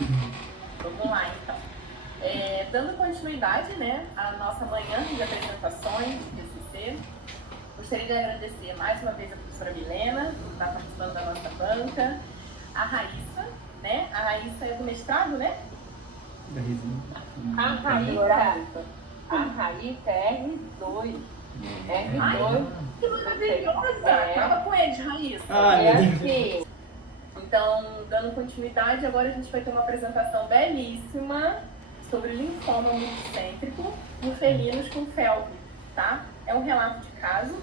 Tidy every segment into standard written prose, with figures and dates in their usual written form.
Vamos lá, então. Dando continuidade, né, à nossa manhã de apresentações de TCC, gostaria de agradecer mais uma vez a professora Milena, que está participando da nossa banca, a Raíssa, né? A Raíssa é do mestrado, né? A Raíssa é R2. R2. Ai, que maravilhosa! Acaba com eles, Raíssa. Assim. Então, dando continuidade, agora a gente vai ter uma apresentação belíssima sobre linfoma multicêntrico em felinos com felve, tá? É um relato de caso,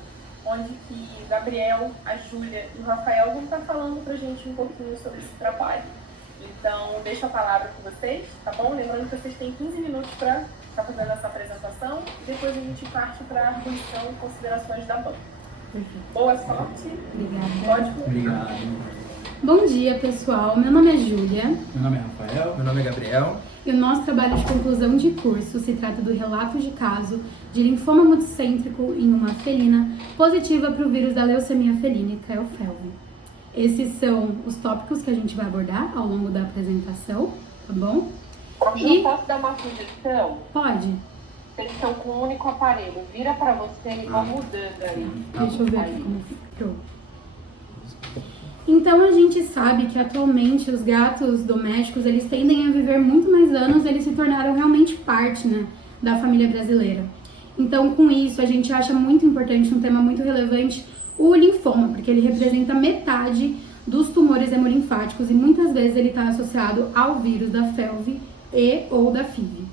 onde que o Gabriel, a Júlia e o Rafael vão estar falando pra gente um pouquinho sobre esse trabalho. Então, deixo a palavra com vocês, tá bom? Lembrando que vocês têm 15 minutos para estar fazendo essa apresentação e depois a gente parte para a arguição e considerações da banca. Boa sorte. Obrigada. Pode. Obrigado. Bom dia, pessoal. Meu nome é Júlia. Meu nome é Rafael. Meu nome é Gabriel. E o nosso trabalho de conclusão de curso se trata do relato de caso de linfoma multicêntrico em uma felina positiva para o vírus da leucemia felínica, é o FeLV. Esses são os tópicos que a gente vai abordar ao longo da apresentação, tá bom? Eu posso dar uma sugestão? Pode. Vocês estão com um único aparelho. Vira para você e vão mudando aí. Deixa eu ver aqui como ficou. Então a gente sabe que atualmente os gatos domésticos, eles tendem a viver muito mais anos, eles se tornaram realmente parte, né, da família brasileira. Então com isso a gente acha muito importante, um tema muito relevante, o linfoma, porque ele representa metade dos tumores hemolinfáticos e muitas vezes ele está associado ao vírus da FeLV e ou da FIV.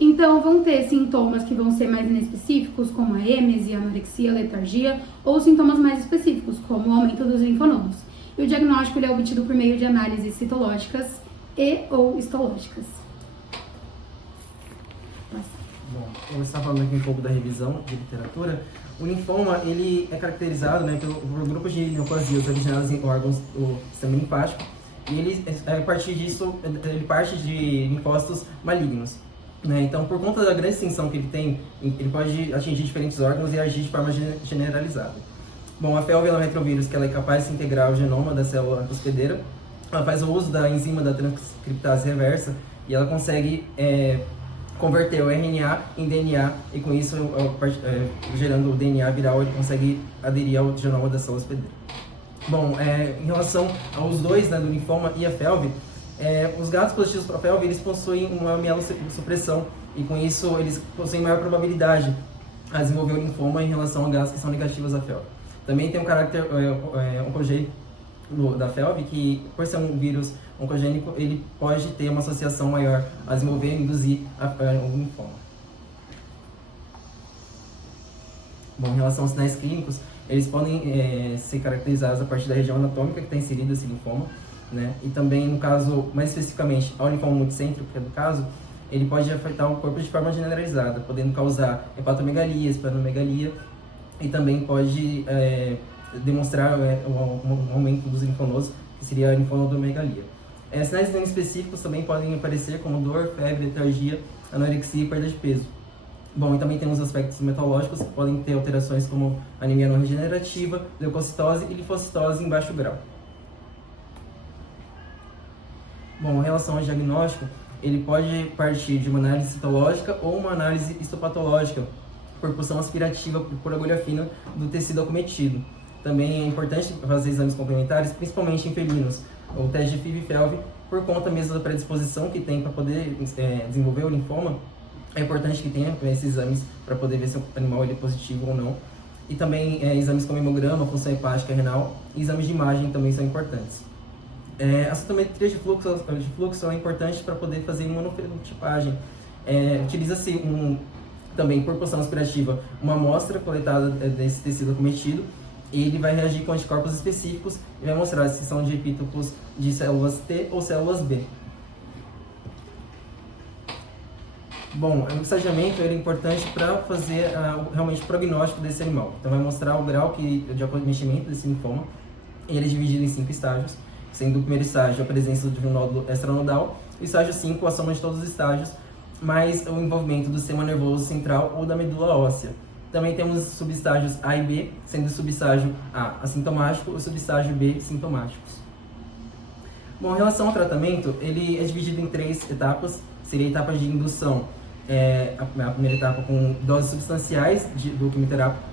Então vão ter sintomas que vão ser mais inespecíficos, como a êmese, anorexia, letargia, ou sintomas mais específicos, como o aumento dos linfonodos. E o diagnóstico ele é obtido por meio de análises citológicas e ou histológicas. Bom, eu estava falando aqui um pouco da revisão de literatura. O linfoma, ele é caracterizado, né, por grupos de neoplasias originadas em órgãos do sistema linfático. E ele, a partir disso, ele parte de linfócitos malignos. Né? Então, por conta da grande extensão que ele tem, ele pode atingir diferentes órgãos e agir de forma generalizada. Bom, a FeLV é um retrovírus que ela é capaz de se integrar ao genoma da célula hospedeira. Ela faz o uso da enzima da transcriptase reversa e ela consegue converter o RNA em DNA e com isso, gerando o DNA viral, ele consegue aderir ao genoma da célula hospedeira. Bom, em relação aos dois, né, do linfoma e a FeLV, os gatos positivos para a FeLV, eles possuem uma mielossupressão e com isso eles possuem maior probabilidade a desenvolver o linfoma em relação a gatos que são negativos à FeLV. Também tem um caráter oncogênico da FeLV, que por ser um vírus oncogênico, ele pode ter uma associação maior a desenvolver e induzir o linfoma. Bom, em relação aos sinais clínicos, eles podem ser caracterizados a partir da região anatômica que está inserida esse linfoma, né? E também, no caso, mais especificamente, ao linfoma multicêntrico, que é do caso, ele pode afetar o corpo de forma generalizada, podendo causar hepatomegalia, esplenomegalia, e também pode demonstrar um aumento dos linfonodos, que seria a linfonodomegalia. Sinais não específicos também podem aparecer como dor, febre, letargia, anorexia e perda de peso. Bom, e também temos aspectos metabólicos que podem ter alterações como anemia não regenerativa, leucocitose e linfocitose em baixo grau. Bom, em relação ao diagnóstico, ele pode partir de uma análise citológica ou uma análise histopatológica, por pulsão aspirativa por agulha fina do tecido acometido. Também é importante fazer exames complementares, principalmente em felinos, o teste de FIV e FeLV, por conta mesmo da predisposição que tem para poder desenvolver o linfoma. É importante que tenha esses exames para poder ver se o animal é positivo ou não. E também exames como hemograma, função hepática renal e exames de imagem também são importantes. A citometria de fluxo é importante para poder fazer imunofenotipagem. Utiliza-se também por pulsão aspirativa uma amostra coletada desse tecido acometido e ele vai reagir com anticorpos específicos e vai mostrar se são de epítopos de células T ou células B. Bom, o estagiamento é importante para fazer realmente o prognóstico desse animal. Então vai mostrar o grau de acometimento desse linfoma. Ele é dividido em 5 estágios, sendo o primeiro estágio a presença de um nódulo extranodal, o estágio 5 a soma de todos os estágios, mais o envolvimento do sistema nervoso central ou da medula óssea. Também temos subestágios A e B, sendo o subestágio A assintomático e o subestágio B sintomáticos. Bom, em relação ao tratamento, ele é dividido em 3 etapas. Seria a etapa de indução, a primeira etapa com doses substanciais do quimioterápico.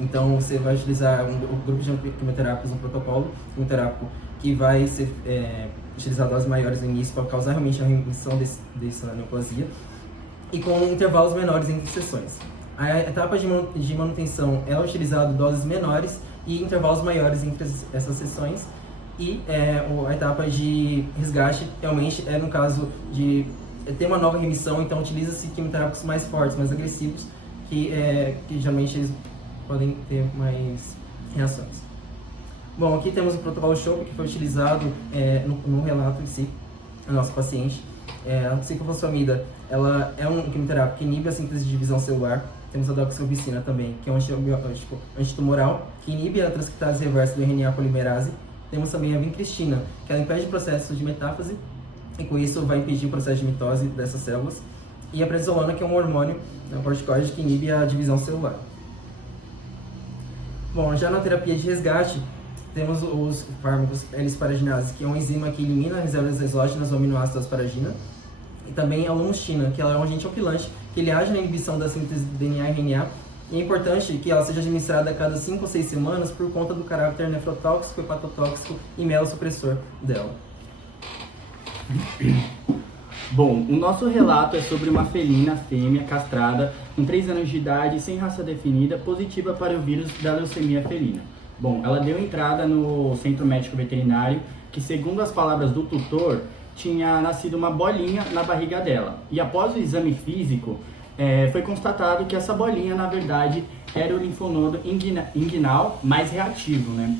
Então, você vai utilizar o grupo de quimioterápicos, um protocolo quimioterápico que vai ser utilizar doses maiores no início para causar realmente a remissão dessa neoplasia e com intervalos menores entre sessões. A etapa de manutenção é utilizado doses menores e intervalos maiores entre essas sessões. E a etapa de resgate realmente no caso de ter uma nova remissão, então utiliza-se quimioterápicos mais fortes, mais agressivos, que geralmente eles podem ter mais reações. Bom, aqui temos o protocolo CHOP, que foi utilizado no relato em si, a nossa paciente. A ciclofosfamida, ela é um quimioterápico que inibe a síntese de divisão celular. Temos a doxorubicina também, que é um antibiótico antitumoral, que inibe a transcriptase reversa do RNA polimerase. Temos também a vincristina, que ela impede o processo de metáfase, e com isso vai impedir o processo de mitose dessas células. E a prednisolona, que é um hormônio, um corticoide, que inibe a divisão celular. Bom, já na terapia de resgate, temos os fármacos L-asparaginase, que é uma enzima que elimina reservas exógenas do aminoácido asparagina, e também a lomustina, que ela é um agente alquilante, que ele age na inibição da síntese de DNA e RNA, e é importante que ela seja administrada a cada 5 ou 6 semanas por conta do caráter nefrotóxico, hepatotóxico e mielossupressor dela. Bom, o nosso relato é sobre uma felina fêmea castrada com 3 anos de idade, sem raça definida, positiva para o vírus da leucemia felina. Bom, ela deu entrada no centro médico veterinário, que segundo as palavras do tutor, tinha nascido uma bolinha na barriga dela. E após o exame físico, foi constatado que essa bolinha, na verdade, era o linfonodo inguinal mais reativo, né?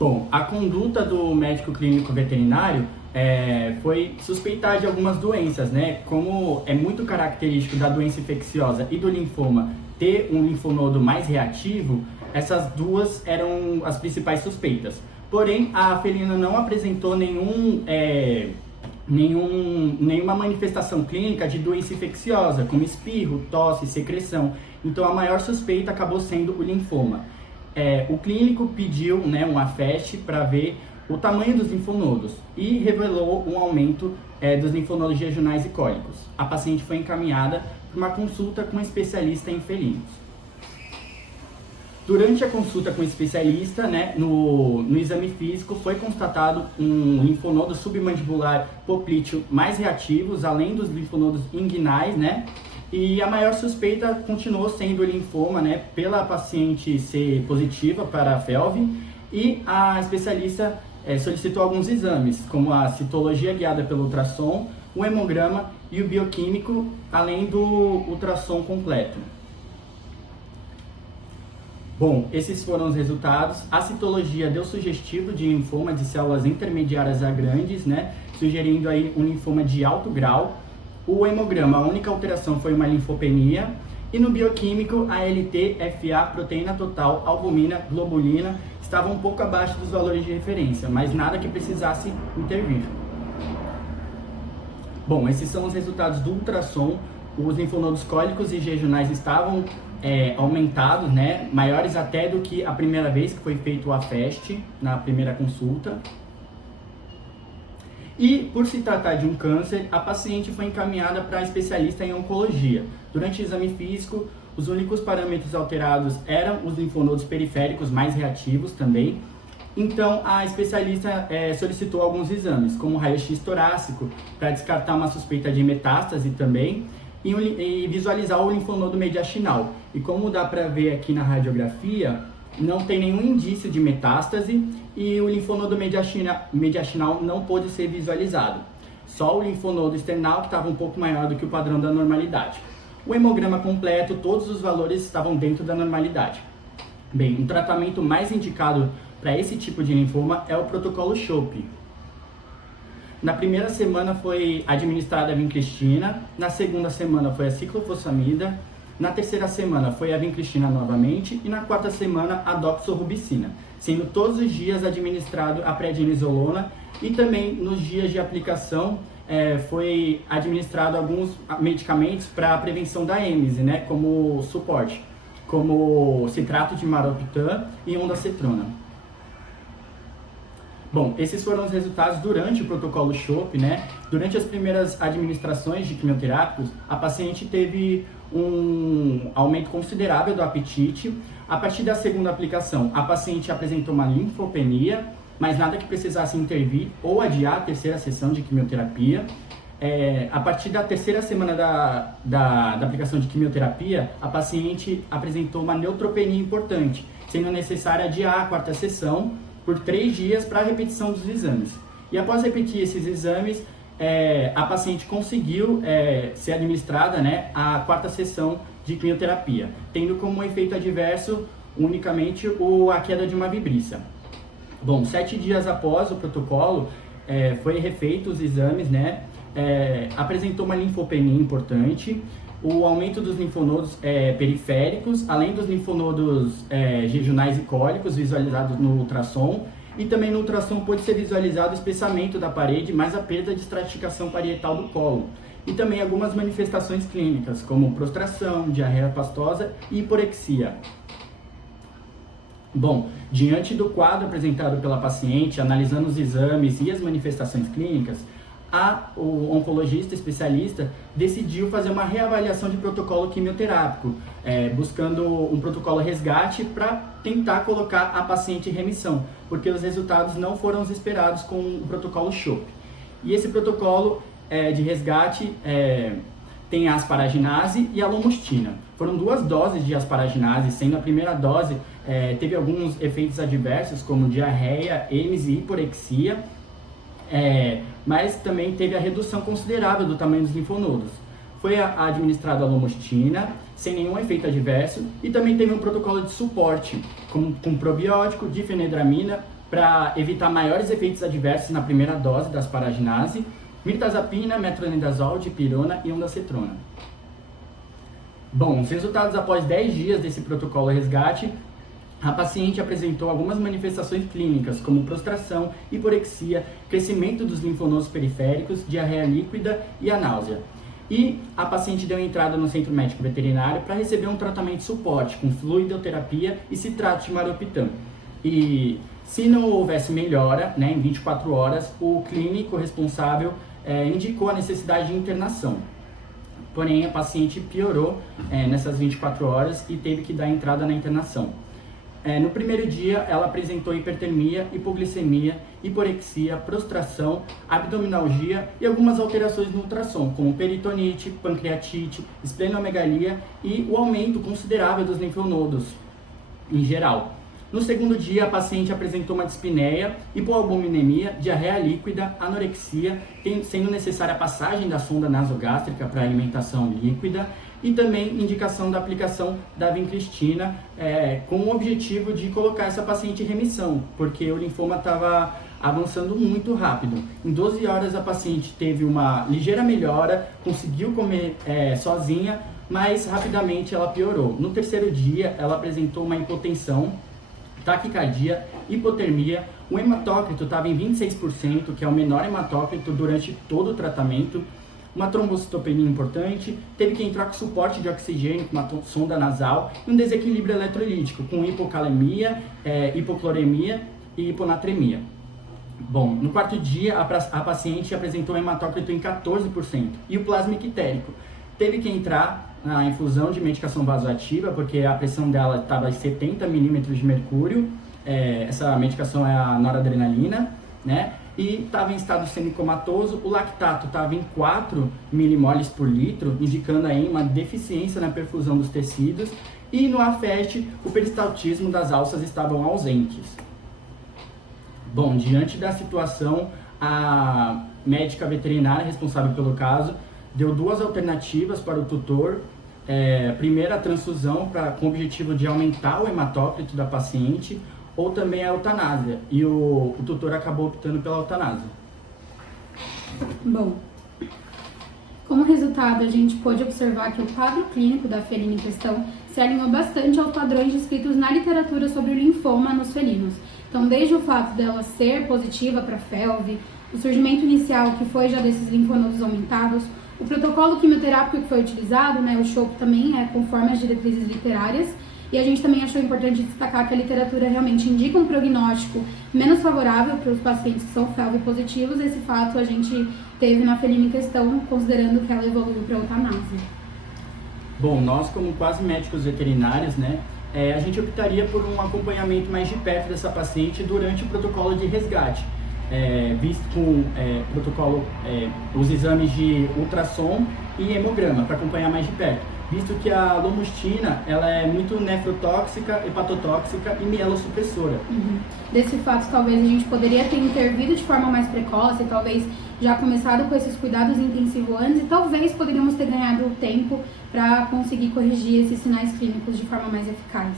Bom, a conduta do médico clínico veterinário foi suspeitar de algumas doenças, né? Como é muito característico da doença infecciosa e do linfoma ter um linfonodo mais reativo, essas duas eram as principais suspeitas. Porém, a felina não apresentou nenhuma manifestação clínica de doença infecciosa, como espirro, tosse, secreção. Então, a maior suspeita acabou sendo o linfoma. O clínico pediu um AFEST para ver o tamanho dos linfonodos e revelou um aumento dos linfonodos jejunais e cólicos. A paciente foi encaminhada para uma consulta com um especialista em felinos. Durante a consulta com o especialista, no exame físico, foi constatado um linfonodo submandibular poplíteo mais reativos, além dos linfonodos inguinais, e a maior suspeita continuou sendo o linfoma, pela paciente ser positiva para a FeLV, e a especialista solicitou alguns exames, como a citologia guiada pelo ultrassom, o hemograma e o bioquímico, além do ultrassom completo. Bom, esses foram os resultados. A citologia deu sugestivo de linfoma de células intermediárias a grandes, sugerindo aí um linfoma de alto grau. O hemograma, a única alteração foi uma linfopenia. E no bioquímico, a LT, FA, proteína total, albumina, globulina, estavam um pouco abaixo dos valores de referência, mas nada que precisasse intervir. Bom, esses são os resultados do ultrassom. Os linfonodos cólicos e jejunais estavam aumentados, maiores até do que a primeira vez que foi feito o AFEST, na primeira consulta. E, por se tratar de um câncer, a paciente foi encaminhada para especialista em oncologia. Durante o exame físico, os únicos parâmetros alterados eram os linfonodos periféricos mais reativos também. Então, a especialista solicitou alguns exames, como raio-x torácico, para descartar uma suspeita de metástase também, e visualizar o linfonodo mediastinal. E como dá para ver aqui na radiografia, não tem nenhum indício de metástase e o linfonodo mediastinal não pôde ser visualizado. Só o linfonodo external, que estava um pouco maior do que o padrão da normalidade. O hemograma completo, todos os valores estavam dentro da normalidade. Bem, o tratamento mais indicado para esse tipo de linfoma é o protocolo CHOP. Na primeira semana foi administrada a vincristina, na segunda semana foi a ciclofosfamida, na terceira semana foi a vincristina novamente e na quarta semana a doxorubicina, sendo todos os dias administrado a prednisolona e também nos dias de aplicação foi administrado alguns medicamentos para a prevenção da êmese, como suporte, como citrato de maroptan e ondansetrona. Bom, esses foram os resultados durante o protocolo CHOP, né? Durante as primeiras administrações de quimioterápicos, a paciente teve um aumento considerável do apetite. A partir da segunda aplicação, a paciente apresentou uma linfopenia, mas nada que precisasse intervir ou adiar a terceira sessão de quimioterapia. A partir da terceira semana da aplicação de quimioterapia, a paciente apresentou uma neutropenia importante, sendo necessário adiar a quarta sessão por 3 dias para a repetição dos exames. E após repetir esses exames, a paciente conseguiu ser administrada, né, a quarta sessão de quimioterapia, tendo como efeito adverso unicamente a queda de uma vibrícia. Bom, 7 dias após o protocolo, foi refeito os exames, né, apresentou uma linfopenia importante, o aumento dos linfonodos periféricos, além dos linfonodos jejunais e cólicos visualizados no ultrassom, e também no ultrassom pode ser visualizado o espessamento da parede, mais a perda de estratificação parietal do colo, e também algumas manifestações clínicas, como prostração, diarreia pastosa e hiporexia. Bom, diante do quadro apresentado pela paciente, analisando os exames e as manifestações clínicas, o oncologista especialista decidiu fazer uma reavaliação de protocolo quimioterápico, buscando um protocolo resgate para tentar colocar a paciente em remissão, porque os resultados não foram os esperados com o protocolo CHOP. E esse protocolo de resgate tem a asparaginase e a lomostina. Foram 2 doses de asparaginase, sendo a primeira dose teve alguns efeitos adversos, como diarreia, emes e hiporexia, mas também teve a redução considerável do tamanho dos linfonodos. Foi administrada a lomostina, sem nenhum efeito adverso, e também teve um protocolo de suporte, com probiótico, difenedramina, para evitar maiores efeitos adversos na primeira dose da asparaginase, mirtazapina, metronidazol, dipirona e ondansetrona. Bom, os resultados após 10 dias desse protocolo resgate, a paciente apresentou algumas manifestações clínicas, como prostração, hiporexia, crescimento dos linfonodos periféricos, diarreia líquida e a náusea. E a paciente deu entrada no centro médico veterinário para receber um tratamento de suporte com fluidoterapia e citrato de maropitã. E se não houvesse melhora, né, em 24 horas, o clínico responsável indicou a necessidade de internação. Porém, a paciente piorou nessas 24 horas e teve que dar entrada na internação. No primeiro dia, ela apresentou hipertermia, hipoglicemia, hiporexia, prostração, abdominalgia e algumas alterações no ultrassom, como peritonite, pancreatite, esplenomegalia e o aumento considerável dos linfonodos em geral. No segundo dia, a paciente apresentou uma dispneia, hipoalbuminemia, diarreia líquida, anorexia, sendo necessária a passagem da sonda nasogástrica para alimentação líquida, e também indicação da aplicação da vincristina, com o objetivo de colocar essa paciente em remissão, porque o linfoma estava avançando muito rápido. Em 12 horas a paciente teve uma ligeira melhora, conseguiu comer sozinha, mas rapidamente ela piorou. No terceiro dia ela apresentou uma hipotensão, taquicardia, hipotermia, o hematócrito estava em 26%, que é o menor hematócrito durante todo o tratamento, uma trombocitopenia importante, teve que entrar com suporte de oxigênio, com uma sonda nasal, e um desequilíbrio eletrolítico, com hipocalemia, hipocloremia e hiponatremia. Bom, no quarto dia, a paciente apresentou um hematócrito em 14%, e o plasma ictérico. Teve que entrar na infusão de medicação vasoativa, porque a pressão dela estava em 70 milímetros de mercúrio, essa medicação é a noradrenalina, né? E estava em estado semicomatoso, o lactato estava em 4 milimoles por litro, indicando aí uma deficiência na perfusão dos tecidos, e no AFEST, o peristaltismo das alças estavam ausentes. Bom, diante da situação, a médica veterinária responsável pelo caso deu 2 alternativas para o tutor. Primeiro, a transfusão com o objetivo de aumentar o hematócrito da paciente, ou também a eutanásia, e o tutor acabou optando pela eutanásia. Bom, como resultado, a gente pôde observar que o quadro clínico da felina em questão se alinhou bastante aos padrões descritos na literatura sobre o linfoma nos felinos. Então, desde o fato dela ser positiva para FeLV, o surgimento inicial que foi já desses linfonodos aumentados, o protocolo quimioterápico que foi utilizado, né, o CHOP também é conforme as diretrizes literárias, E a gente também achou importante destacar que a literatura realmente indica um prognóstico menos favorável para os pacientes que são FeLV positivos. Esse fato a gente teve na felina em questão, considerando que ela evoluiu para eutanásia. Bom, nós como quase médicos veterinários, né, a gente optaria por um acompanhamento mais de perto dessa paciente durante o protocolo de resgate, visto com protocolo, os exames de ultrassom e hemograma, para acompanhar mais de perto, visto que a lomustine, ela é muito nefrotóxica, hepatotóxica e mielossupressora. Desse fato, talvez a gente poderia ter intervido de forma mais precoce, talvez já começado com esses cuidados intensivos antes, e talvez poderíamos ter ganhado tempo para conseguir corrigir esses sinais clínicos de forma mais eficaz.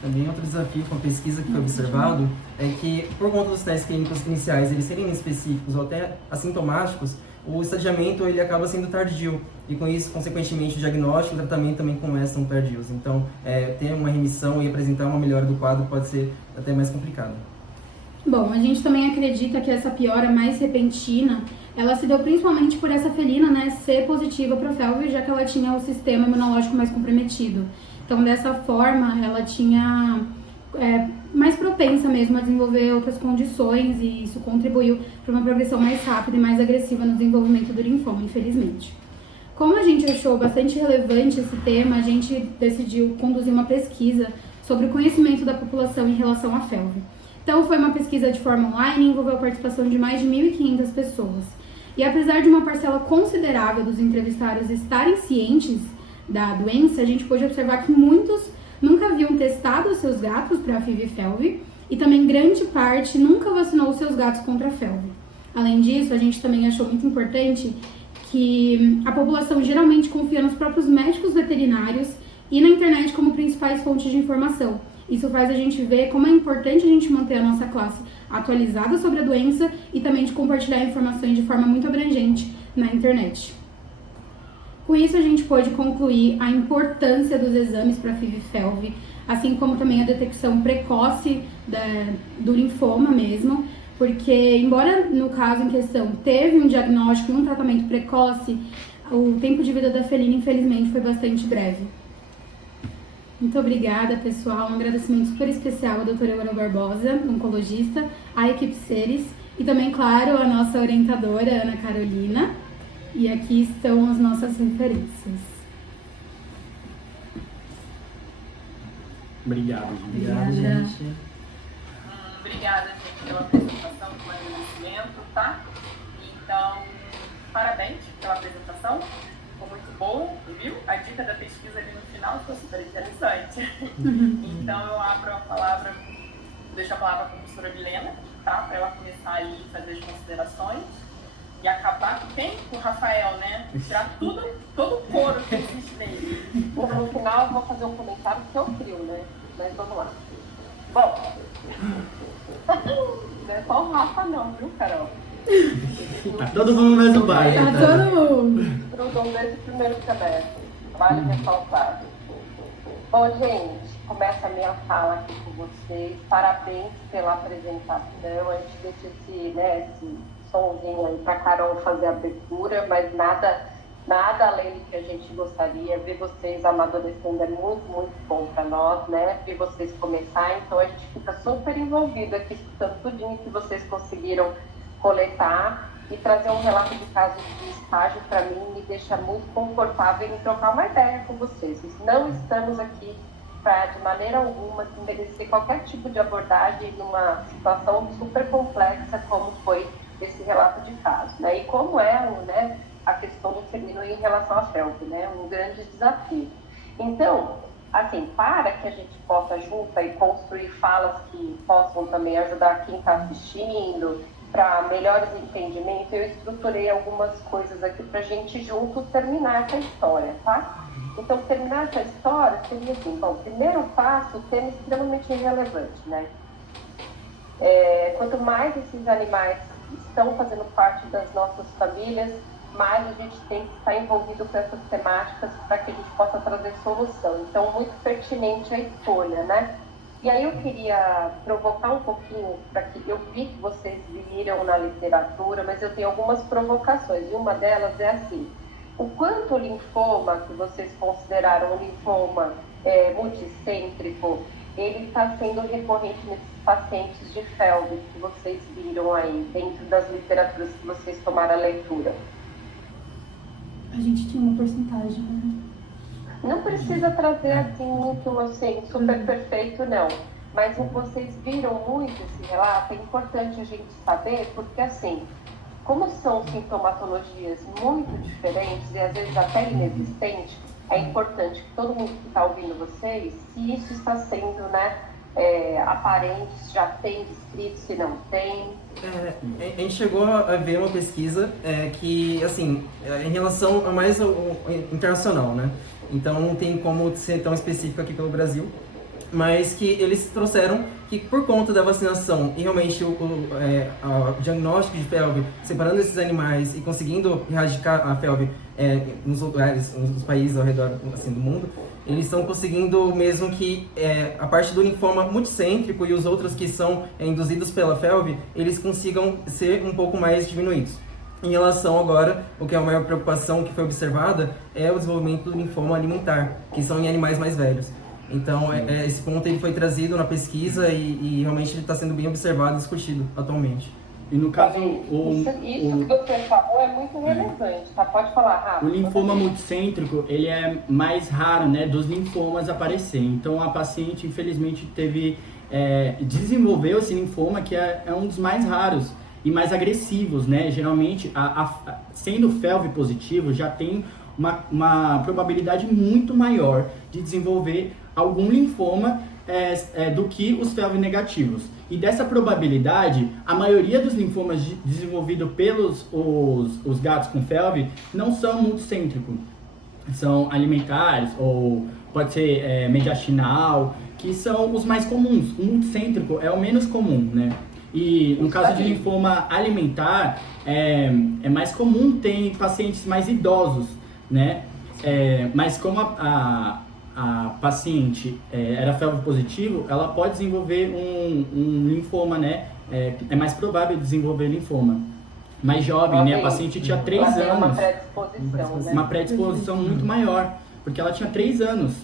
Também outro desafio com a pesquisa que foi observado é que, por conta dos testes clínicos iniciais eles serem inespecíficos ou até assintomáticos, o estadiamento ele acaba sendo tardio e com isso, consequentemente, o diagnóstico e o tratamento também começam tardios. Então, ter uma remissão e apresentar uma melhora do quadro pode ser até mais complicado. Bom, a gente também acredita que essa piora mais repentina, ela se deu principalmente por essa felina, né, ser positiva para o FeLV, já que ela tinha o sistema imunológico mais comprometido. Então, dessa forma, ela tinha mais propensa mesmo a desenvolver outras condições e isso contribuiu para uma progressão mais rápida e mais agressiva no desenvolvimento do linfoma, infelizmente. Como a gente achou bastante relevante esse tema, a gente decidiu conduzir uma pesquisa sobre o conhecimento da população em relação à FeLV. Então, foi uma pesquisa de forma online e envolveu a participação de mais de 1.500 pessoas. E apesar de uma parcela considerável dos entrevistados estarem cientes da doença, a gente pôde observar que muitos nunca haviam testado os seus gatos para a FIV-FeLV e também grande parte nunca vacinou os seus gatos contra a FeLV. Além disso, a gente também achou muito importante que a população geralmente confia nos próprios médicos veterinários e na internet como principais fontes de informação. Isso faz a gente ver como é importante a gente manter a nossa classe atualizada sobre a doença e também de compartilhar informações de forma muito abrangente na internet. Com isso, a gente pôde concluir a importância dos exames para FIV-FeLV, assim como também a detecção precoce do linfoma mesmo, porque, embora no caso em questão teve um diagnóstico e um tratamento precoce, o tempo de vida da felina, infelizmente, foi bastante breve. Muito obrigada, pessoal. Um agradecimento super especial à doutora Ewana Barbosa, oncologista, à equipe Seres e também, claro, à nossa orientadora, Ana Carolina. E aqui estão as nossas referências. Obrigado, gente. Obrigado, gente. Obrigada, gente, pela apresentação, pelo agradecimento, tá? Então, parabéns pela apresentação. Ficou muito bom, viu? A dica da pesquisa ali no final ficou super interessante. Então, eu abro a palavra, deixo a palavra para a professora Milena, tá? Para ela começar ali a fazer as considerações. E acabar com quem? Com o Rafael, né? Tirar todo o couro que existe nele. No final eu vou fazer um comentário que é o frio, né? Mas vamos lá. Bom, não é só o Rafa não, viu, Carol? Tá todo mundo no mesmo bairro. Tá todo mundo. Produção desse primeiro semestre. Vale ressaltar. Bom, gente, começa a minha fala aqui com vocês. Parabéns pela apresentação. A gente deixa esse somzinho aí pra Carol fazer a abertura, mas nada além do que a gente gostaria. Ver vocês amadurecendo é muito, muito bom para nós, né? Ver vocês começar, então a gente fica super envolvido aqui, escutando tudinho que vocês conseguiram coletar e trazer um relato de caso de estágio para mim me deixa muito confortável em trocar uma ideia com vocês. Não estamos aqui para, de maneira alguma, merecer qualquer tipo de abordagem numa situação super complexa como foi esse relato de caso, né? E como é, a questão do feminino em relação à FeLV, né? Um grande desafio. Então, assim, para que a gente possa junto e construir falas que possam também ajudar quem está assistindo, para melhores entendimentos, eu estruturei algumas coisas aqui para a gente junto terminar essa história, tá? Então, terminar essa história seria assim, bom, primeiro passo, tema extremamente relevante, né? Quanto mais esses animais estão fazendo parte das nossas famílias, mais a gente tem que estar envolvido com essas temáticas para que a gente possa trazer solução. Então, muito pertinente a escolha, né? E aí eu queria provocar um pouquinho, para que eu vi que vocês viram na literatura, mas eu tenho algumas provocações, e uma delas é assim: o quanto o linfoma, que vocês consideraram um linfoma multicêntrico, ele está sendo recorrente nesses pacientes de FeLV que vocês viram aí, dentro das literaturas que vocês tomaram a leitura? A gente tinha uma porcentagem, né? Não precisa trazer assim muito assim, super perfeito, não. Mas vocês viram muito esse relato, é importante a gente saber, porque assim, como são sintomatologias muito diferentes e às vezes até inexistentes, é importante que todo mundo que está ouvindo vocês, se isso está sendo, né, aparente, se já tem descrito, se não tem. A gente chegou a ver uma pesquisa que, assim, em relação a mais ao internacional, né? Então não tem como ser tão específico aqui pelo Brasil, mas que eles trouxeram que por conta da vacinação e realmente o diagnóstico de FeLV, separando esses animais e conseguindo erradicar a FeLV nos lugares, nos países ao redor assim, do mundo, eles estão conseguindo mesmo que a parte do linfoma multicêntrico e os outros que são induzidos pela FeLV, eles consigam ser um pouco mais diminuídos. Em relação agora, o que é a maior preocupação que foi observada é o desenvolvimento do linfoma alimentar, que são em animais mais velhos. Então, esse ponto ele foi trazido na pesquisa e realmente ele está sendo bem observado e discutido atualmente. E no caso, isso que você falou é muito relevante, tá? Pode falar, Rafa. O linfoma multicêntrico, ele é mais raro, né, dos linfomas aparecer. Então, a paciente, infelizmente, desenvolveu esse linfoma, que é um dos mais raros e mais agressivos, né? Geralmente, sendo FeLV positivo, já tem uma probabilidade muito maior de desenvolver algum linfoma do que os FeLV negativos. E dessa probabilidade, a maioria dos linfomas desenvolvidos pelos os gatos com FeLV não são multicêntricos. São alimentares, ou pode ser mediastinal, que são os mais comuns. O multicêntrico é o menos comum, né? E no caso de linfoma alimentar, é mais comum ter em pacientes mais idosos, né? Mas como a paciente era FeLV positivo, ela pode desenvolver um linfoma, né? É mais provável desenvolver linfoma. Mais jovem, né? A paciente tinha 3 ela tem uma anos. predisposição, né? Uma predisposição muito maior, porque ela tinha 3 anos,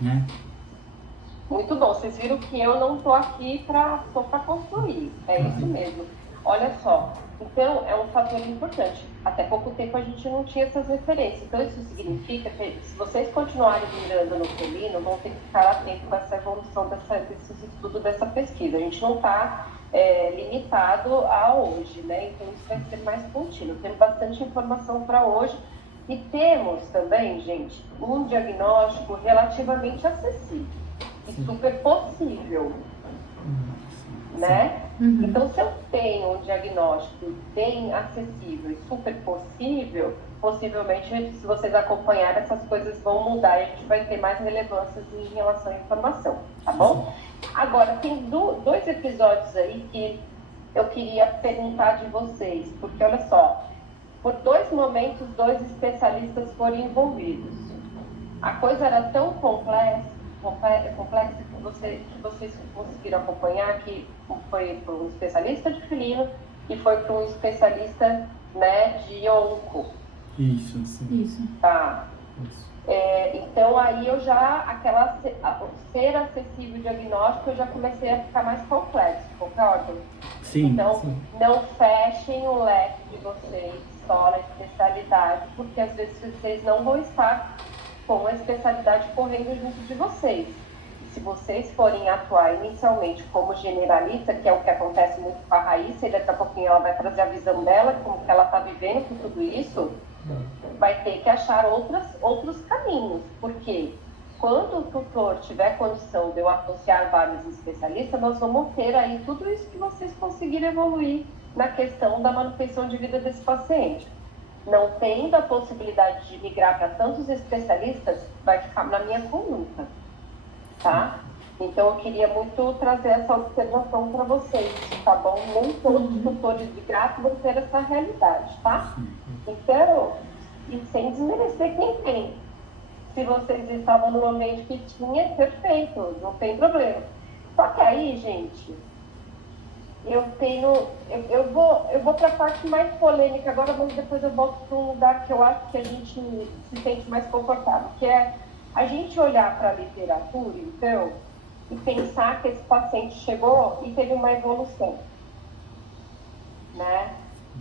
né? Muito bom, vocês viram que eu não estou aqui só para construir, é isso mesmo. Olha só, então é um fator importante. Até pouco tempo a gente não tinha essas referências, então isso significa que se vocês continuarem mirando no felino, vão ter que ficar atentos com essa evolução desses estudos, dessa pesquisa. A gente não está limitado a hoje, né? Então isso vai ser mais contínuo. Temos bastante informação para hoje e temos também, gente, um diagnóstico relativamente acessível. Super possível, né? Então, se eu tenho um diagnóstico bem acessível e super possível, possivelmente, se vocês acompanharem, essas coisas vão mudar e a gente vai ter mais relevâncias em relação à informação, tá bom? Agora, tem 2 episódios aí que eu queria perguntar de vocês, porque olha só, por 2 momentos, 2 especialistas foram envolvidos. A coisa era tão complexa que vocês conseguiram acompanhar, que foi para um especialista de felino e foi para um especialista, né, de onco. Isso, sim. Isso. Tá. Isso. Então aí eu já, ser acessível o diagnóstico, eu já comecei a ficar mais complexo, concordo? Sim. Então, sim. não fechem o leque de vocês só na especialidade, porque às vezes vocês não vão estar com a especialidade correndo junto de vocês. E se vocês forem atuar inicialmente como generalista, que é o que acontece muito com a Raíssa, e daqui a pouquinho ela vai trazer a visão dela, como que ela está vivendo com tudo isso, vai ter que achar outros caminhos. Porque quando o tutor tiver condição de eu associar vários especialistas, nós vamos ter aí tudo isso que vocês conseguiram evoluir na questão da manutenção de vida desse paciente. Não tendo a possibilidade de migrar para tantos especialistas, vai ficar na minha conduta, tá? Então, eu queria muito trazer essa observação para vocês, tá bom? Nem todos os tutores de gato vão ter essa realidade, tá? Então, e sem desmerecer quem tem. Se vocês estavam no ambiente que tinha, perfeito, não tem problema. Só que aí, gente, eu vou para a parte mais polêmica agora, mas depois eu volto para um lugar que eu acho que a gente se sente mais confortável, que é A gente olhar para a literatura, então, e pensar que esse paciente chegou e teve uma evolução, né?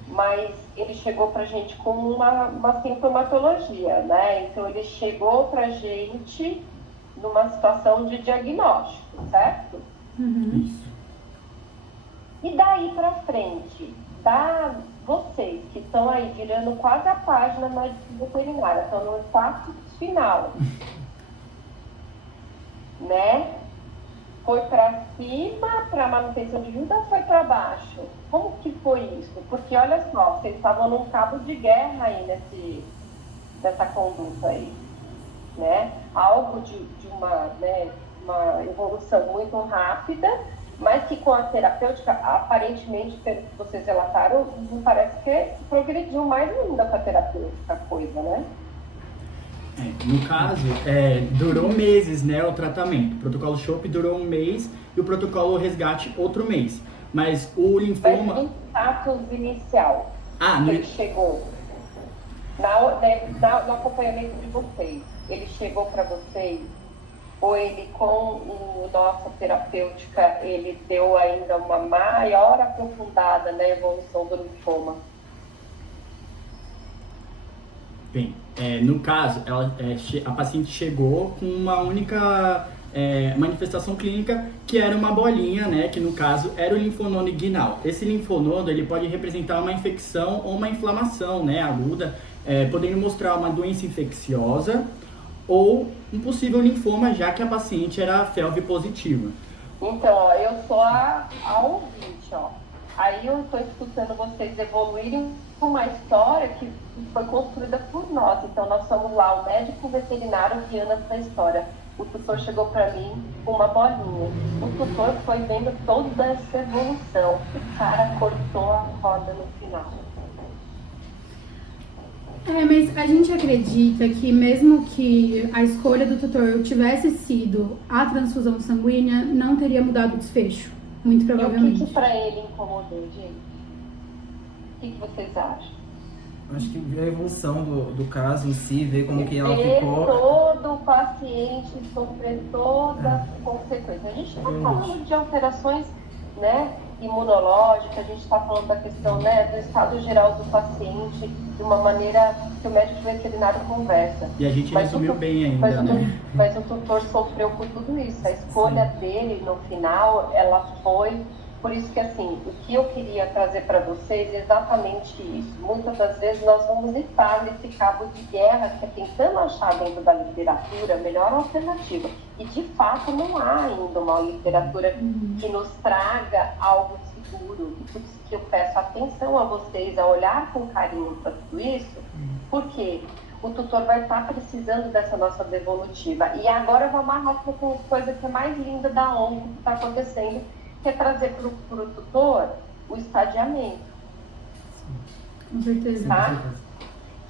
Mas ele chegou para a gente com uma sintomatologia, né? Então, ele chegou para a gente numa situação de diagnóstico, certo? Isso. E daí para frente, vocês que estão aí virando quase a página na medicina veterinária, estão no status final, né? Foi para cima, para manutenção de vida, ou foi para baixo? Como que foi isso? Porque olha só, vocês estavam num cabo de guerra aí nessa conduta aí, né? Algo de uma evolução muito rápida, mas que com a terapêutica, aparentemente, pelo que vocês relataram, não parece que progrediu mais ainda com a terapêutica a coisa, né? No caso, durou meses, né, o tratamento. O protocolo CHOP durou um mês e o protocolo Resgate outro mês. Mas o linfoma... Mas no status inicial, no... ele chegou no acompanhamento de vocês, ele chegou para vocês, ou ele com o nossa terapêutica, ele deu ainda uma maior aprofundada na evolução do linfoma? Bem, no caso, a paciente chegou com uma única manifestação clínica, que era uma bolinha, né, que no caso era o linfonodo inguinal. Esse linfonodo, ele pode representar uma infecção ou uma inflamação, né, aguda, podendo mostrar uma doença infecciosa ou um possível linfoma, já que a paciente era FeLV positiva. Então, ó, eu sou a ouvinte, ó. Aí eu estou escutando vocês evoluírem uma história que foi construída por nós. Então, nós somos lá o médico veterinário guiando essa história. O tutor chegou para mim com uma bolinha. O tutor foi vendo toda essa evolução. O cara cortou a roda no final. Mas a gente acredita que mesmo que a escolha do tutor tivesse sido a transfusão sanguínea, não teria mudado o desfecho, muito provavelmente. E o que para ele incomodou, gente? O que vocês acham? Acho que ver a evolução do caso em si, ver como que ela ver ficou... todo o paciente sofrer todas as consequências. A gente está falando de alterações, né, imunológicas, a gente está falando da questão, né, do estado geral do paciente, de uma maneira que o médico veterinário conversa. E a gente resumiu bem ainda, né? Mas o tutor sofreu por tudo isso. A escolha dele, no final, ela foi... Por isso que, assim, o que eu queria trazer para vocês é exatamente isso. Muitas das vezes nós vamos estar nesse cabo de guerra, que é tentando achar dentro da literatura a melhor alternativa. E, de fato, não há ainda uma literatura que nos traga algo seguro. Por isso que eu peço atenção a vocês, a olhar com carinho para tudo isso, porque o tutor vai estar precisando dessa nossa devolutiva. E agora eu vou amarrar com coisa que é mais linda da ONG que está acontecendo, que é trazer para o tutor o estadiamento. Com certeza. Tá?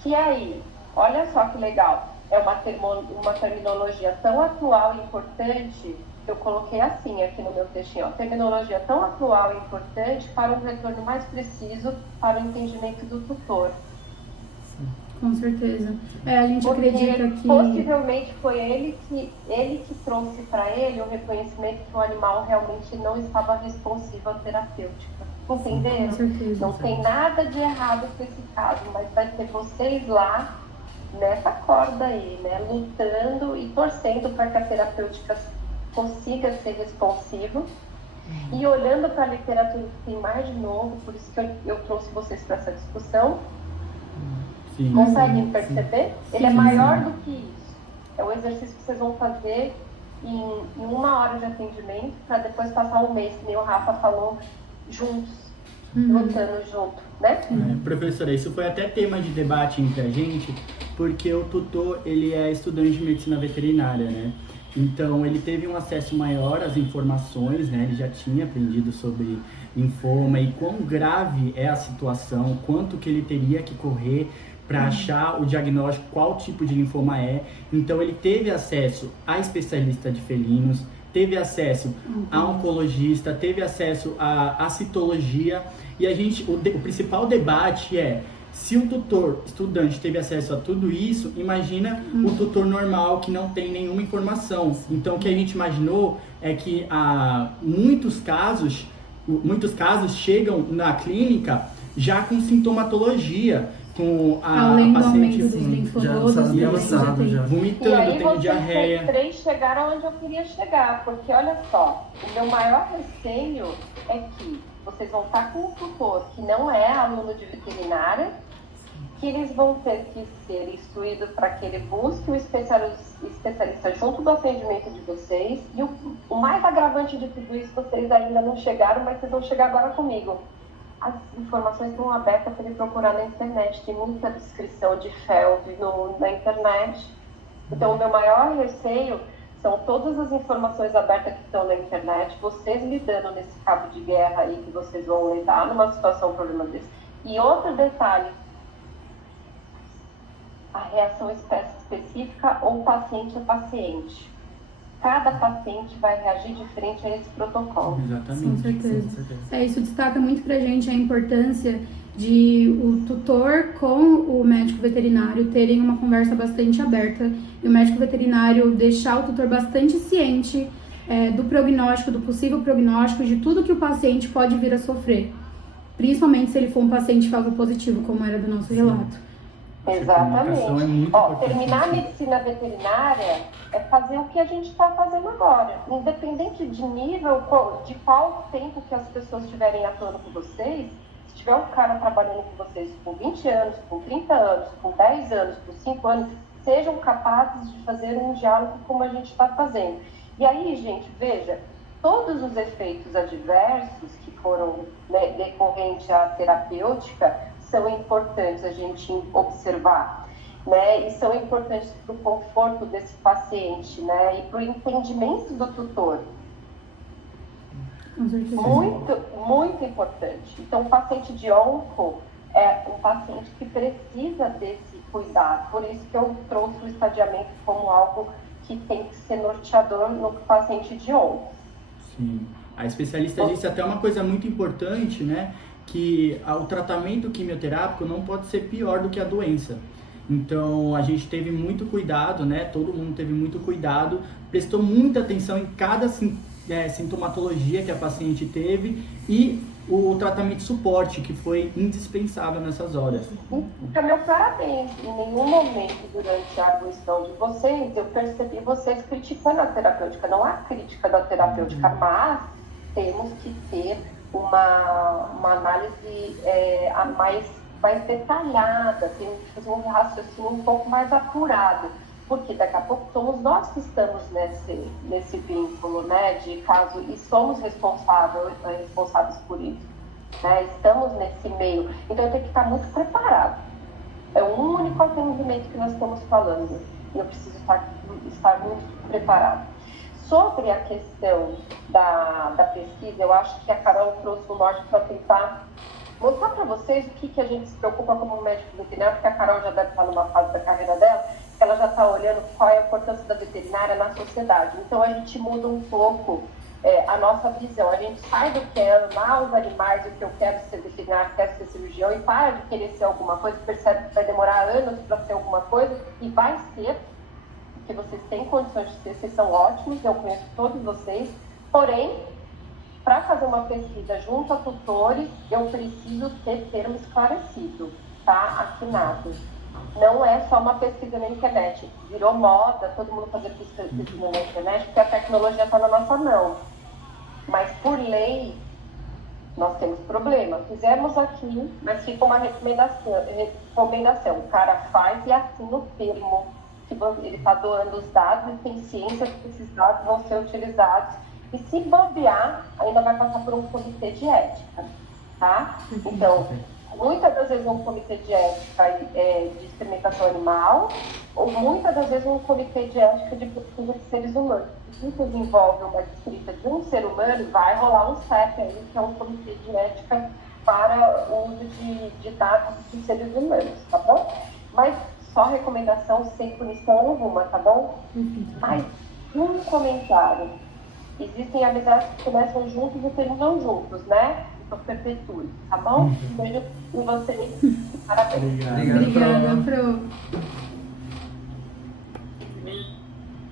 Que aí, olha só que legal, é uma terminologia tão atual e importante, que eu coloquei assim aqui no meu textinho, ó, terminologia tão atual e importante para um retorno mais preciso para o entendimento do tutor. Com certeza. A gente Porque acredita que... possivelmente foi ele que trouxe para ele o reconhecimento que o animal realmente não estava responsivo à terapêutica. Entenderam? Com certeza. Não tem nada de errado com esse caso, mas vai ter vocês lá nessa corda aí, né? Lutando e torcendo para que a terapêutica consiga ser responsiva. E olhando para a literatura que tem mais de novo, por isso que eu trouxe vocês para essa discussão. Sim. Conseguem perceber? Ele é maior do que isso. É um exercício que vocês vão fazer em 1 hora de atendimento, para depois passar um mês, que nem o Rafa falou, juntos, lutando junto, né? Professora, isso foi até tema de debate entre a gente, porque o tutor, ele é estudante de medicina veterinária, né? Então, ele teve um acesso maior às informações, né? Ele já tinha aprendido sobre linfoma e quão grave é a situação, quanto que ele teria que correr para achar o diagnóstico, qual tipo de linfoma é. Então, ele teve acesso a especialista de felinos, teve acesso a oncologista, teve acesso à citologia. E o principal debate é Se o tutor, estudante, teve acesso a tudo isso, imagina o tutor normal que não tem nenhuma informação. Então, o que a gente imaginou é que muitos casos chegam na clínica já com sintomatologia, com a Além do paciente aumento dos linfonodos, já também avançado, tem. já. E vomitando, aí tendo vocês diarreia. três chegaram onde eu queria chegar, porque olha só, o meu maior receio é que vocês vão estar com um tutor que não é aluno de veterinária, que eles vão ter que ser instruídos para que ele busque o especialista junto do atendimento de vocês. E o mais agravante de tudo isso, vocês ainda não chegaram, mas vocês vão chegar agora comigo. As informações estão abertas para ele procurar na internet. Tem muita descrição de FeLV na internet. Então, o meu maior receio são todas as informações abertas que estão na internet, vocês lidando nesse cabo de guerra aí que vocês vão lidar numa situação, problema desse. E outro detalhe, a reação específica ou paciente a paciente. Cada paciente vai reagir diferente a esse protocolo. Com Exatamente. certeza. Com certeza. Isso destaca muito pra gente a importância de o tutor com o médico veterinário terem uma conversa bastante aberta e o médico veterinário deixar o tutor bastante ciente do prognóstico, do possível prognóstico, de tudo que o paciente pode vir a sofrer. Principalmente se ele for um paciente FeLV positivo, como era do nosso relato. Exatamente. comunicação é muito importante. Terminar a medicina veterinária é fazer o que a gente está fazendo agora. Independente de nível, de qual tempo que as pessoas estiverem atuando com vocês, se tiver um cara trabalhando com vocês com 20 anos, com 30 anos, com 10 anos, com 5 anos, sejam capazes de fazer um diálogo como a gente está fazendo. E aí, gente, veja, todos os efeitos adversos que foram decorrentes à terapêutica são importantes a gente observar, né? E são importantes para o conforto desse paciente, né? E para o entendimento do tutor. Com certeza. Muito, muito importante. Então, o paciente de onco é um paciente que precisa desse cuidado. Por isso que eu trouxe o estadiamento como algo que tem que ser norteador no paciente de onco. Sim. A especialista disse até uma coisa muito importante, né? Que o tratamento quimioterápico não pode ser pior do que a doença. Então, a gente teve muito cuidado, né? Todo mundo teve muito cuidado, prestou muita atenção em cada sintomatologia que a paciente teve e o tratamento de suporte, que foi indispensável nessas horas. Então, meu parabéns. Em nenhum momento durante a arguição de vocês, eu percebi vocês criticando a terapêutica. Não há crítica da terapêutica, mas temos que ter uma análise mais detalhada, temos que fazer um raciocínio um pouco mais apurado, porque daqui a pouco somos nós que estamos nesse vínculo, né, de caso, e somos responsáveis por isso, né, estamos nesse meio, então eu tenho que estar muito preparado. É o único atendimento que nós estamos falando, e eu preciso estar muito preparado. Sobre a questão da pesquisa, eu acho que a Carol trouxe o norte para tentar mostrar para vocês o que a gente se preocupa como médico veterinário, porque a Carol já deve estar numa fase da carreira dela, que ela já está olhando qual é a importância da veterinária na sociedade. Então, a gente muda um pouco a nossa visão. A gente sai do que é amar os animais, do que eu quero ser veterinário, quero ser cirurgião, e para de querer ser alguma coisa, percebe que vai demorar anos para ser alguma coisa, e vai ser, porque vocês têm condições de ser, vocês são ótimos, eu conheço todos vocês, porém, para fazer uma pesquisa junto a tutores, eu preciso ter termo esclarecido, tá? Assinado. Não é só uma pesquisa na internet. Virou moda todo mundo fazer pesquisa na internet, porque a tecnologia está na nossa mão. Mas, por lei, nós temos problema. Fizemos aqui, mas fica uma recomendação. O cara faz e assina o termo. Que ele está doando os dados e tem ciência que esses dados vão ser utilizados. E se bobear, ainda vai passar por um comitê de ética, tá? Então, muitas das vezes um comitê de ética de experimentação animal, ou muitas das vezes um comitê de ética de pesquisa de seres humanos. Se desenvolve uma descrita de um ser humano, vai rolar um CEP aí, que é um comitê de ética para o uso de dados de seres humanos, tá bom? Mas só recomendação sem punição alguma, tá bom? Mas, um comentário. Existem amizades que começam juntos e terminam juntos, né? eu perpetue, tá bom? Um beijo em vocês. Parabéns. Obrigada, Pro.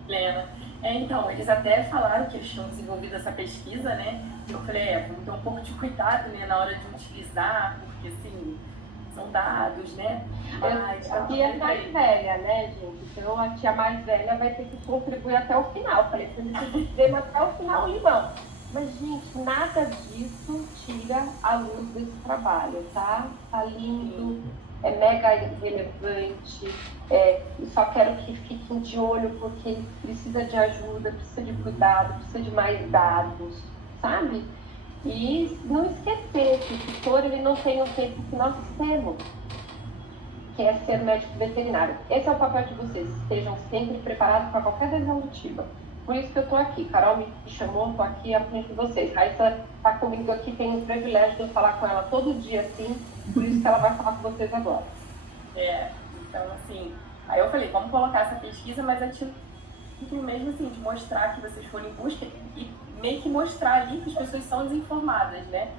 Helena. Então, eles até falaram que eles tinham desenvolvido essa pesquisa, né? Eu falei, vamos ter um pouco de cuidado, né, na hora de utilizar, porque, assim, são dados, né? Mas, a tia é mais velha, né, gente? Então, a tia mais velha vai ter que contribuir até o final. Eu falei, você escreva até o final o limão. Mas, gente, nada disso tira a luz desse trabalho, tá? Tá lindo, é mega relevante. Só quero que fiquem de olho, porque precisa de ajuda, precisa de cuidado, precisa de mais dados, sabe? E não esquecer que o tutor ele não tem o tempo que nós temos, que é ser médico veterinário. Esse é o papel de vocês, estejam sempre preparados para qualquer lesão ativa. Por isso que eu estou aqui. Carol me chamou, estou aqui à frente de vocês. Raíssa está comigo aqui, tenho o privilégio de eu falar com ela todo dia, assim, por isso que ela vai falar com vocês agora. Então, assim, aí eu falei, vamos colocar essa pesquisa, mas é tipo mesmo assim, de mostrar que vocês foram em busca e meio que mostrar ali que as pessoas são desinformadas, né?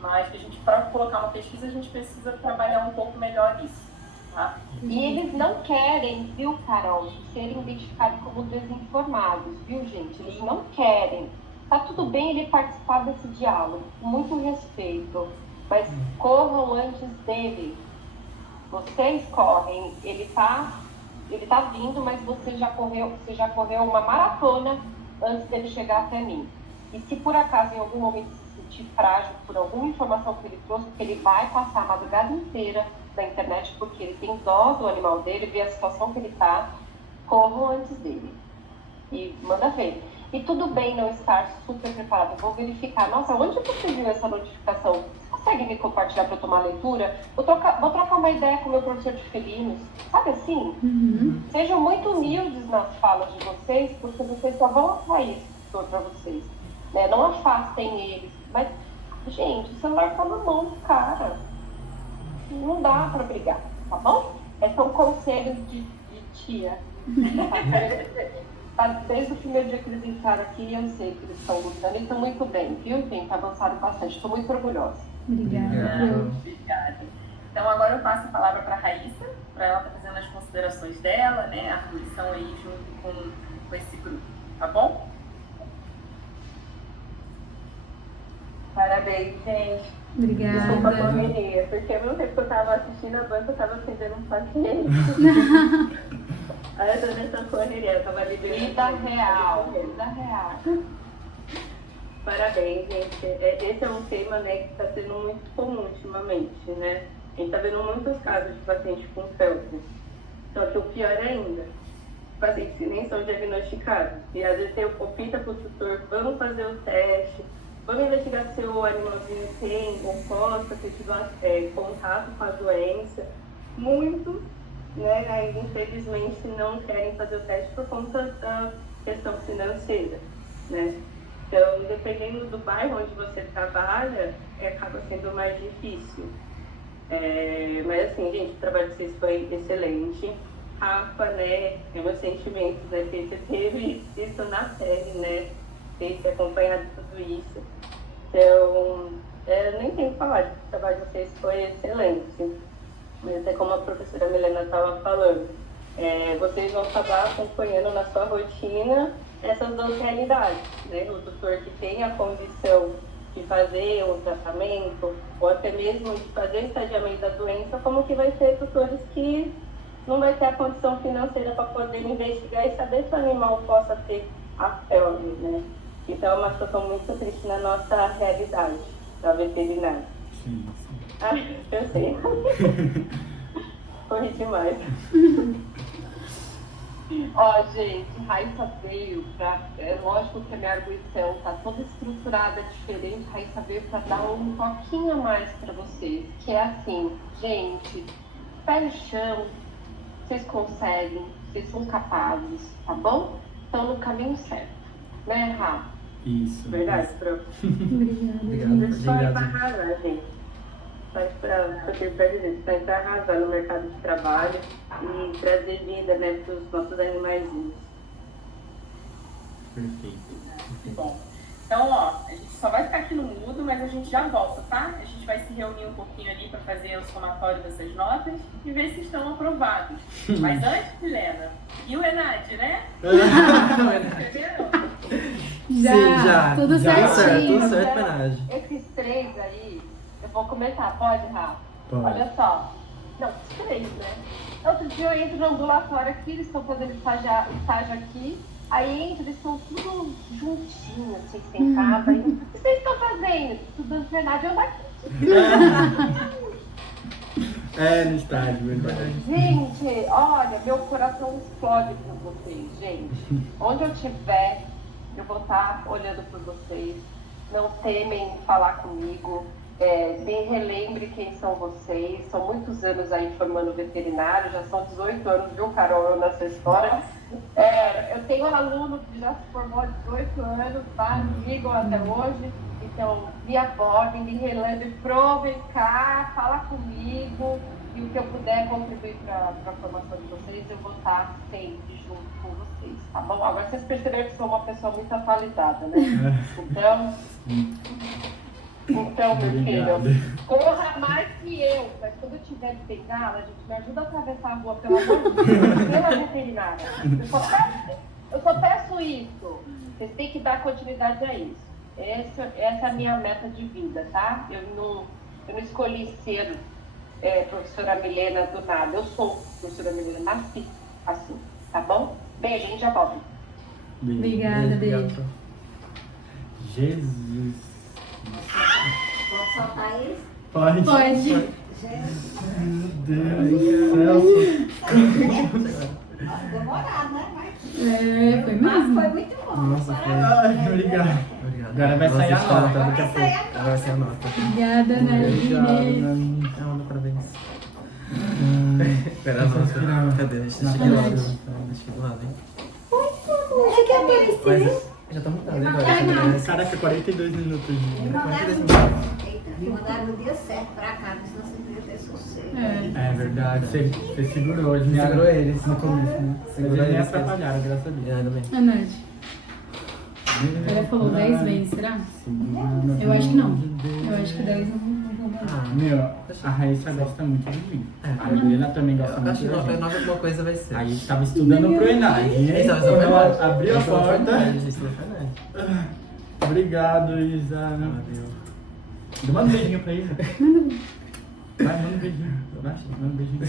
Mas que a gente, para colocar uma pesquisa, a gente precisa trabalhar um pouco melhor isso, tá? E eles não querem, viu, Carol, serem identificados como desinformados, viu, gente? Eles não querem. Tá tudo bem ele participar desse diálogo, com muito respeito, mas corram antes dele. Vocês correm, ele tá vindo, mas você já correu uma maratona antes dele chegar até mim. E se por acaso em algum momento se sentir frágil por alguma informação que ele trouxe, porque ele vai passar a madrugada inteira na internet, porque ele tem dó do animal dele, vê a situação que ele tá, corram antes dele. E manda ver. E tudo bem não estar super preparado. Eu vou verificar. Nossa, onde você viu essa notificação? Você consegue me compartilhar para eu tomar leitura? vou trocar uma ideia com o meu professor de felinos. Sabe assim? Sejam muito humildes nas falas de vocês, porque vocês só vão atrair esse professor para vocês. Né? Não afastem eles. Mas, gente, o celular tá na mão do cara. Não dá para brigar, tá bom? São conselhos de tia. Desde o primeiro dia que eles entraram aqui, eu sei que eles estão lutando. Eles estão muito bem, viu, gente? Avançaram bastante. Estou muito orgulhosa. Obrigada. Obrigada. Então, agora eu passo a palavra para a Raíssa, para ela estar fazendo as considerações dela, né? A arguição aí junto com esse grupo, tá bom? Parabéns, gente. Obrigada. Desculpa a correria, porque ao mesmo tempo que eu estava assistindo a banca, eu estava atendendo um paciente. Aí eu tô nessa correria, eu tava liderando. Vida real. Parabéns, gente. Esse é um tema, né, que está sendo muito comum ultimamente, né? A gente está vendo muitos casos de pacientes com feltre. Só que o pior ainda, pacientes que nem são diagnosticados. E às vezes você opta para o tutor, vamos fazer o teste, vamos investigar se o animalzinho tem ou possa ter tido contato com a doença. Muitos, né, ainda infelizmente não querem fazer o teste por conta da questão financeira, né? Então, dependendo do bairro onde você trabalha, acaba sendo mais difícil. Mas assim, gente, o trabalho de vocês foi excelente. Rafa, né, meus sentimentos, né, que você teve isso na pele, né, ter acompanhado tudo isso. Então, eu nem tenho que falar, o trabalho de vocês foi excelente. Mas até como a professora Milena estava falando, vocês vão acabar acompanhando na sua rotina essas duas realidades, né? O tutor que tem a condição de fazer um tratamento, ou até mesmo de fazer o estadiamento da doença, como que vai ser tutores que não vai ter a condição financeira para poder investigar e saber se o animal possa ter a felve, né? Então é uma situação muito triste na nossa realidade, da veterinária. Sim. Ah, eu sei. Corri demais. Ó, gente, Raíssa veio para... lógico que a minha arguição tá toda estruturada diferente. Raíssa veio para dar um toquinho a mais para vocês. Que é assim, gente, pé no chão, vocês conseguem, vocês são capazes, tá bom? Estão no caminho certo, né, Rafa? Isso. Verdade, prof. Obrigada. Só é para arrasar, gente. Só para arrasar no mercado de trabalho e trazer vida, né, para os nossos animaizinhos. Perfeito. Bom, então, ó, a gente só vai ficar aqui no mudo, mas a gente já volta, tá? A gente vai se reunir um pouquinho ali para fazer o somatório dessas notas e ver se estão aprovados. Mas antes, Helena, e o Enad, né? Entendeu? Já, tudo certinho. Tudo certo, penagem. Esses 3 aí, eu vou comentar, pode, Rafa? Pode. Olha só. Não, 3, né? Outro dia eu entro no ambulatório aqui, eles estão fazendo estágio aqui. Aí entra, eles estão tudo juntinhos, assim, sentados. Aí, o que vocês estão fazendo? Estudando Fernando, eu daqui. É, no estádio, verdade. Gente, olha, meu coração explode por vocês, gente. Onde eu estiver, eu vou estar olhando por vocês. Não temem falar comigo. Me relembre quem são vocês. São muitos anos aí formando veterinário, já são 18 anos, viu, Carol, nessa história. Eu tenho um aluno que já se formou há 18 anos, tá? Me ligam até hoje. Então, me abordem, me relembrem, provem cá, fala comigo. E o que eu puder contribuir para a formação de vocês, eu vou estar sempre junto com vocês, tá bom? Agora, vocês perceberam que sou uma pessoa muito atualizada, né? Então, meu filho, corra mais que eu, mas quando eu tiver de bengala, gente, me ajuda a atravessar a rua, pelo amor de Deus, pela veterinária. Eu só peço isso. Vocês têm que dar continuidade a isso. Essa é a minha meta de vida, tá? Eu não escolhi ser professora Milena do nada. Eu sou professora Milena, nasci assim, tá bom? Beijo, a gente já volta. Obrigada, beijo. Jesus. Posso soltar isso? Pode. Pode. Meu Deus do céu. Demorado, né? Mas Foi mesmo. foi muito bom. Nossa, foi. Ai, obrigado. Agora vai sair a nota. Daqui a pouco. Agora vai sair a nota. Obrigada, Obrigado, Nadine. Nani. Parabéns. Espera a nota. Cadê? Deixa eu chegar lá. Deixa eu lá, hein? Você quer aparecer? Mas já tá mutado agora. Caraca, 42 minutos. Me mandaram no dia certo pra cá, senão você podia ter sossego. É verdade, você segurou hoje. Você segurou eles no começo, né? Segurou Eles nem eles. atrapalharam, graças a Deus. Ainda bem. A Nath. Ela falou 10 vezes, será? Eu acho que não. Eu acho que 10 não vou dar. Meu, a Raíssa gosta muito de mim. A Helena também gosta Eu muito acho de que mim. alguma coisa vai ser. Aí estava estudando pro Enad. E aí, quando ela abriu a porta. Obrigado, Isa. Manda um beijinho pra Isa. Vai, manda um beijinho. Vai, manda um beijinho.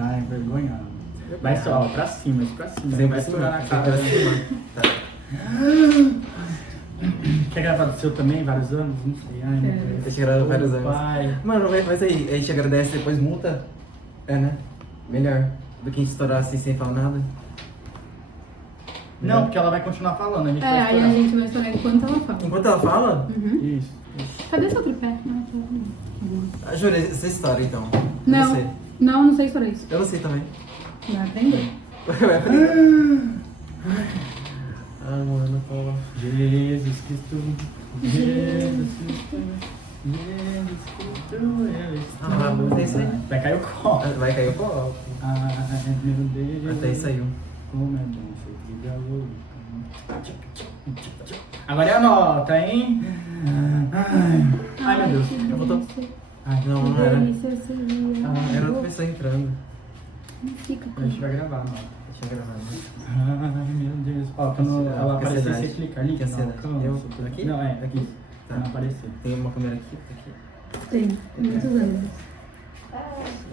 Ai, envergonhado. Vai só, pra cima, isso pra cima. Vai estourar na cara. Quer gravar do seu também, vários anos? Não sei. Ai, meu Deus. Deixa eu gravar vários anos. Pai. Mano, mas aí, a gente agradece e depois multa? É, né? Melhor do que a gente estourar assim sem falar nada. Não, porque ela vai continuar falando, a gente vai Aí a estourar. gente vai estourar enquanto ela fala. Enquanto ela fala? Uhum. Isso. Cadê seu tripé? Jura, você estoura então. Não, Eu sei. não sei estourar isso. Eu não sei também. Vai aprender. Vai aprender. Ah, mano, pô. Jesus Cristo, Jesus Cristo, Jesus Cristo, eu estou. Ah, mas é isso aí. Vai cair o copo. Vai cair o copo. Ai, meu Deus. Até saiu. Como é bom ser vida louca. Agora é a nota, hein? Ai, meu Deus. que Eu vou to- delícia. Ai, Não, Que não era. delícia seria. Era outra pessoa entrando. Não fica a gente vai gravar a nota. Deixa eu gravar, né? Ai, meu Deus. Ó, quando ela Que aparecer, ansiedade. você clica ali. Que ansiedade. Eu? Aqui? Não, é, aqui. Tá. Pra não aparecer. Tem uma câmera aqui. Tem, muitos anos.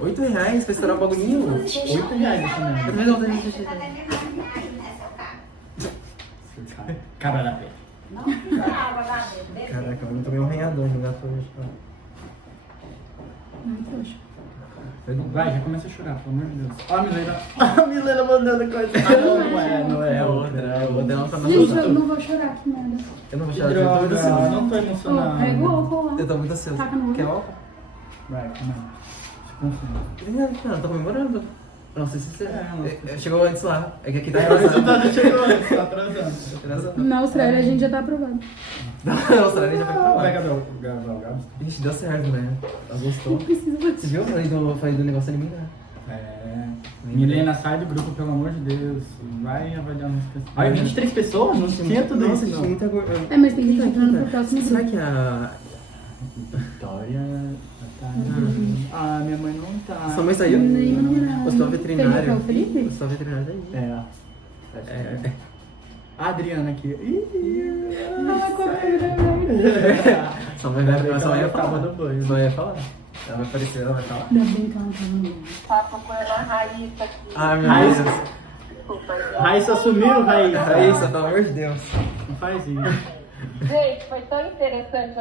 R$8 pra estourar o bagulhinho? R$8 essa merda. Primeiro eu vou deixar. Cabra da pé. Não fica água lá dentro. Caraca, eu tomei um arranhador no gato hoje. Ai, poxa. Vai, já começa a chorar, pelo amor de Deus. Ó a Milena. A Milena mandando coisa. Não é outra. É outra, não tá na Gente, sua. eu não vou chorar aqui nada. Eu não vou Que chorar, eu tô muito droga, ansioso. não tô Pô, emocionado. pega o álcool lá. Eu tô muito ansioso. Taca no olho. Quer álcool? Vai, calma aí. Se concentra. Não, tá comemorando. Não sei se você. Chegou antes lá. É que aqui tá O resultado atrasado. chegou antes, tá atrasando. Atrasado. Na Austrália a gente já tá aprovado. Na Austrália já vai Vai, provar. Gabriel. Gabriel. Ixi, deu certo, né? Ela gostou. Não precisa Você viu? Eu falei do negócio alimentar. É. Milena, sai do grupo, pelo amor de Deus. Vai avaliar umas pessoas. Ai, 23 pessoas? Não tinha tudo Nossa, isso, tinha não. muita coisa. Mas tem que estar entrando pro próximo Será grupo. que a... Vitória... Ah, minha mãe não tá. Sua mãe saiu? Nenhuma namorada. Hospital veterinário. Felipe? Hospital veterinário daí. É. A Adriana aqui. Ih, Sua mãe vai tava no banho. Só ia falar. Ela vai aparecer, ela vai falar. Ainda bem que ela não tá no banho. Tá procurando a Raíssa aqui. Ah, meu Raíssa. Deus. Desculpa, gente. Raíssa sumiu, Raíssa. Raíssa, pelo amor de Deus. Não faz isso. Gente, foi tão interessante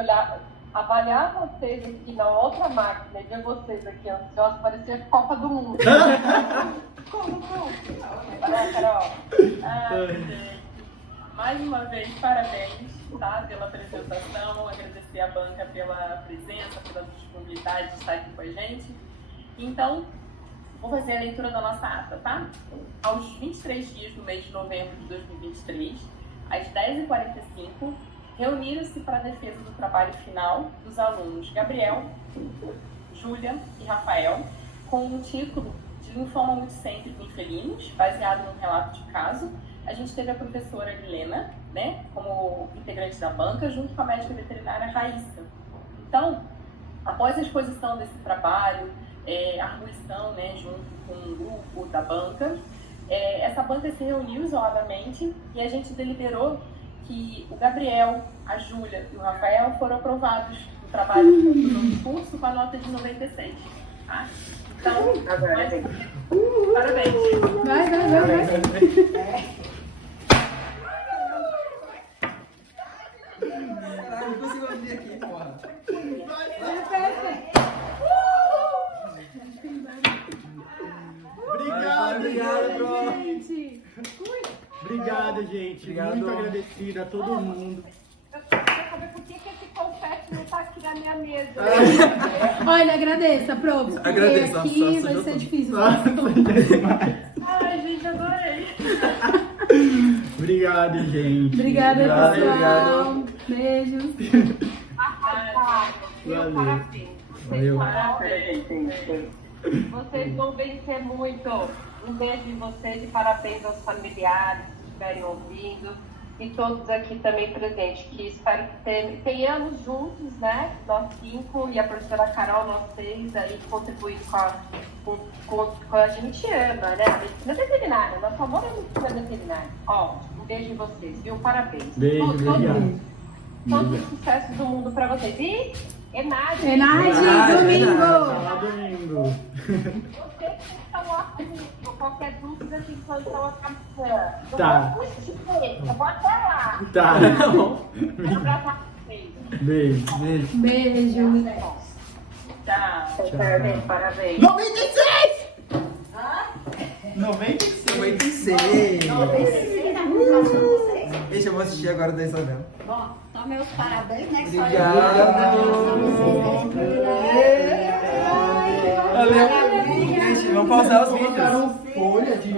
avaliar vocês aqui na outra máquina e ver vocês aqui ansiosos, parecia Copa do Mundo. Como? Carol. Gente, mais uma vez, parabéns, tá, pela apresentação, agradecer a banca pela presença, pela disponibilidade de estar aqui com a gente. Então, vou fazer a leitura da nossa ata, tá? Aos 23 dias do mês de novembro de 2023, às 10h45, reuniram-se para a defesa do trabalho final dos alunos Gabriel, Júlia e Rafael, com o título de linfoma multicêntrico em felinos, baseado num relato de caso. A gente teve a professora Milena, né, como integrante da banca, junto com a médica veterinária Raíssa. Então, após a exposição desse trabalho, a arguição, né, junto com um grupo da banca, essa banca se reuniu isoladamente e a gente deliberou que o Gabriel, a Júlia e o Rafael foram aprovados no trabalho do curso com a nota de 96. Tá? Então, parabéns. Vai. Caralho, não consigo abrir aqui, porra. Obrigado, Obrigado, gente. Obrigado, gente. Obrigado. Muito agradecido a todo mundo. Eu quero saber por que esse confete não tá aqui na minha mesa. Olha, agradeça, prof. Porque Agradeço, aqui só vai ajudou ser tudo. difícil. Ai, gente, adorei. Obrigado, gente. Obrigada, pessoal. Obrigado. Beijos. Meu parabéns. Valeu. Vocês vão vencer muito. Um beijo em vocês e parabéns aos familiares que estiverem ouvindo e todos aqui também presentes, que espero que tenhamos juntos, né? Nós 5 e a professora Carol, nós 6, aí contribuindo com a gente ama, né? A medicina veterinária, nosso amor é medicina veterinária. Ó, um beijo em vocês, viu? Parabéns. Beijo, Todos obrigado. os sucessos do mundo pra vocês. E Enade, Enade, domingo. Até domingo. vocês que estão aqui, qualquer dúvida, tem que fazer uma capitã. Tá. Eu vou até lá. Tá. Quero abraçar vocês. Beijo. Beijo. Tchau. Parabéns, parabéns. 96! 96! 96. Vocês, a apresentação de vocês. Deixa eu vou assistir agora da Isabel. Bom, então meus parabéns, né? Que só Obrigado. Valeu. Gente, vamos pausar os vídeos. Folha de